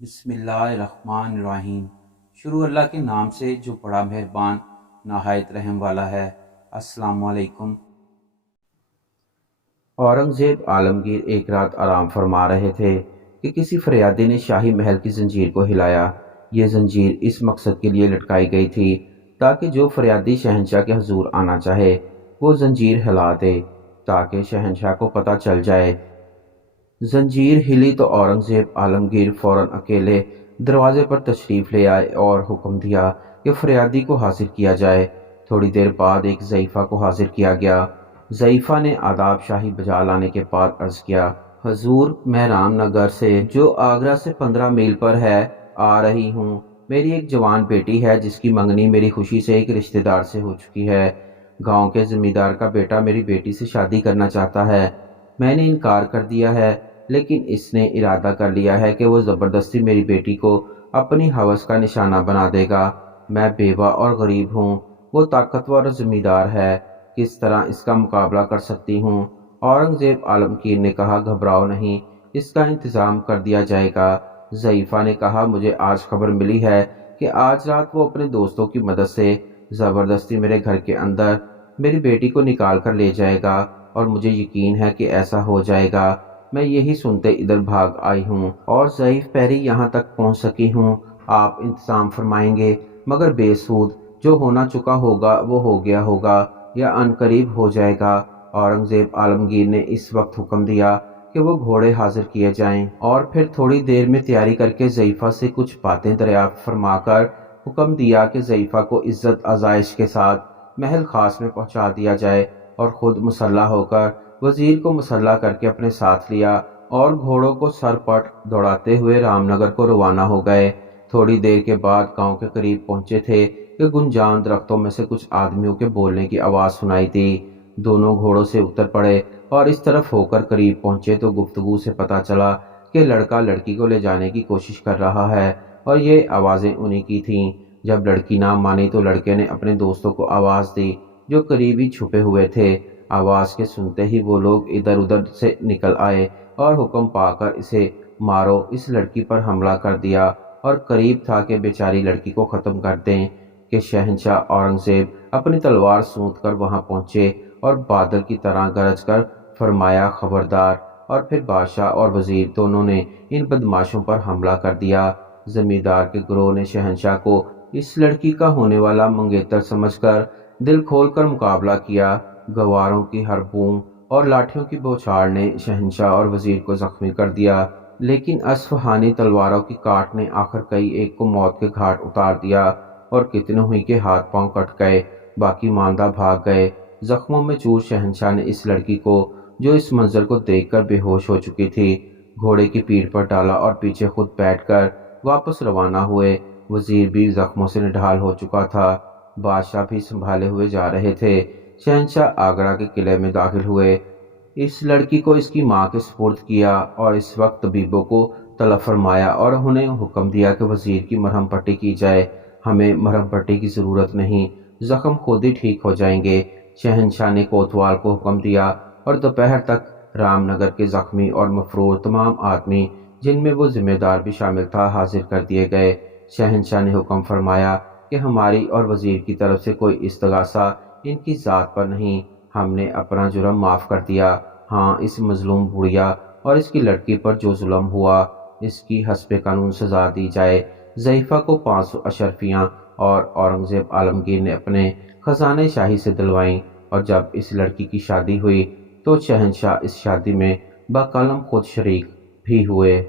بسم اللہ الرحمن الرحیم۔ شروع اللہ کے نام سے جو بڑا مہربان نہایت رحم والا ہے۔ السلام علیکم۔ اورنگزیب عالمگیر ایک رات آرام فرما رہے تھے کہ کسی فریادی نے شاہی محل کی زنجیر کو ہلایا۔ یہ زنجیر اس مقصد کے لیے لٹکائی گئی تھی تاکہ جو فریادی شہنشاہ کے حضور آنا چاہے وہ زنجیر ہلا دے تاکہ شہنشاہ کو پتہ چل جائے۔ زنجیر ہلی تو اورنگزیب عالمگیر فوراً اکیلے دروازے پر تشریف لے آئے اور حکم دیا کہ فریادی کو حاضر کیا جائے۔ تھوڑی دیر بعد ایک ضعیفہ کو حاضر کیا گیا۔ ضعیفہ نے آداب شاہی بجا لانے کے بعد عرض کیا، حضور میں رام نگر سے جو آگرہ سے 15 میل پر ہے آ رہی ہوں۔ میری ایک جوان بیٹی ہے جس کی منگنی میری خوشی سے ایک رشتہ دار سے ہو چکی ہے۔ گاؤں کے زمیندار کا بیٹا میری بیٹی سے شادی کرنا چاہتا ہے۔ میں نے انکار کر دیا ہے، لیکن اس نے ارادہ کر لیا ہے کہ وہ زبردستی میری بیٹی کو اپنی ہوس کا نشانہ بنا دے گا۔ میں بیوہ اور غریب ہوں، وہ طاقتور زمیندار ہے، کس طرح اس کا مقابلہ کر سکتی ہوں؟ اورنگزیب عالمگیر نے کہا، گھبراؤ نہیں، اس کا انتظام کر دیا جائے گا۔ ضعیفہ نے کہا، مجھے آج خبر ملی ہے کہ آج رات وہ اپنے دوستوں کی مدد سے زبردستی میرے گھر کے اندر میری بیٹی کو نکال کر لے جائے گا، اور مجھے یقین ہے کہ ایسا ہو جائے گا۔ میں یہی سنتے ادھر بھاگ آئی ہوں اور ضعیف پیری یہاں تک پہنچ سکی ہوں۔ آپ انتظام فرمائیں گے مگر بے سود، جو ہونا چکا ہوگا وہ ہو گیا ہوگا یا عنقریب ہو جائے گا۔ اورنگزیب عالمگیر نے اس وقت حکم دیا کہ وہ گھوڑے حاضر کیے جائیں اور پھر تھوڑی دیر میں تیاری کر کے ضعیفہ سے کچھ باتیں دریافت فرما کر حکم دیا کہ ضعیفہ کو عزت افزائش کے ساتھ محل خاص میں پہنچا دیا جائے، اور خود مسلح ہو کر وزیر کو مسلح کر کے اپنے ساتھ لیا اور گھوڑوں کو سر پٹ دوڑاتے ہوئے رام نگر کو روانہ ہو گئے۔ تھوڑی دیر کے بعد گاؤں کے قریب پہنچے تھے کہ گنجان درختوں میں سے کچھ آدمیوں کے بولنے کی آواز سنائی دی۔ دونوں گھوڑوں سے اتر پڑے اور اس طرف ہو کر قریب پہنچے تو گفتگو سے پتہ چلا کہ لڑکا لڑکی کو لے جانے کی کوشش کر رہا ہے، اور یہ آوازیں انہی کی تھیں۔ جب لڑکی نہ مانی تو لڑکے نے اپنے دوستوں کو آواز دی جو قریب ہی چھپے ہوئے تھے۔ آواز کے سنتے ہی وہ لوگ ادھر ادھر سے نکل آئے اور حکم پا کر اسے مارو، اس لڑکی پر حملہ کر دیا، اور قریب تھا کہ بیچاری لڑکی کو ختم کر دیں کہ شہنشاہ اورنگزیب اپنی تلوار سونت کر وہاں پہنچے اور بادل کی طرح گرج کر فرمایا، خبردار! اور پھر بادشاہ اور وزیر دونوں نے ان بدماشوں پر حملہ کر دیا۔ زمیندار کے گروہ نے شہنشاہ کو اس لڑکی کا ہونے والا منگیتر سمجھ کر دل کھول کر مقابلہ کیا۔ گواروں کی ہر بوم اور لاٹھیوں کی بوچھاڑ نے شہنشاہ اور وزیر کو زخمی کر دیا، لیکن اصفہانی تلواروں کی کاٹ نے آخر کئی ایک کو موت کے گھاٹ اتار دیا، اور کتنوں ہی کے ہاتھ پاؤں کٹ گئے، باقی ماندہ بھاگ گئے۔ زخموں میں چور شہنشاہ نے اس لڑکی کو، جو اس منظر کو دیکھ کر بے ہوش ہو چکی تھی، گھوڑے کی پیٹھ پر ڈالا اور پیچھے خود بیٹھ کر واپس روانہ ہوئے۔ وزیر بھی زخموں سے نڈھال ہو چکا تھا، بادشاہ بھی سنبھالے ہوئے جا رہے تھے۔ شہنشاہ آگرہ کے قلعے میں داخل ہوئے، اس لڑکی کو اس کی ماں کے سپرد کیا، اور اس وقت طبیبوں کو طلب فرمایا اور انہیں حکم دیا کہ وزیر کی مرہم پٹی کی جائے۔ ہمیں مرہم پٹی کی ضرورت نہیں، زخم خود ہی ٹھیک ہو جائیں گے۔ شہنشاہ نے کوتوال کو حکم دیا، اور دوپہر تک رام نگر کے زخمی اور مفرور تمام آدمی، جن میں وہ ذمہ دار بھی شامل تھا، حاضر کر دیے گئے۔ شہنشاہ نے حکم فرمایا کہ ہماری اور وزیر کی طرف سے کوئی استغاثہ ان کی ذات پر نہیں، ہم نے اپنا جرم معاف کر دیا۔ ہاں، اس مظلوم بڑھیا اور اس کی لڑکی پر جو ظلم ہوا اس کی حسب قانون سزا دی جائے۔ ضعیفہ کو 500 اشرفیاں اور اورنگزیب عالمگیر نے اپنے خزانے شاہی سے دلوائیں، اور جب اس لڑکی کی شادی ہوئی تو شہنشاہ اس شادی میں باقلم خود شریک بھی ہوئے۔